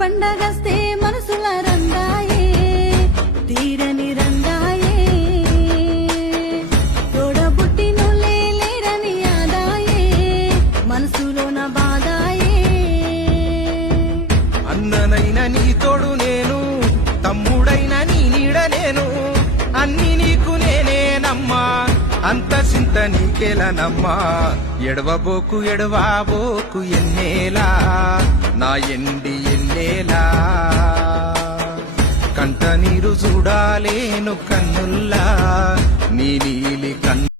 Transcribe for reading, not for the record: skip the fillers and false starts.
పండగస్తే మనసుల రంగాయే తీరని రంగాయే తోడబుట్టినోళ్ళే లేరని ఆదాయే మనసులోన బాధాయే అన్ననైన నీ తోడు నేను తమ్ముడైన నీ నీడ నేను అన్ని నీకు నేనేనమ్మా అంత చింత నీకేలనమ్మా ఎడవబోకు ఎడవాబోకు ఎన్నేలా నా ఎండి ఎన్నేలా కంట నీరు చూడాలేను కన్నుల్లా నీ నీలి కన్ను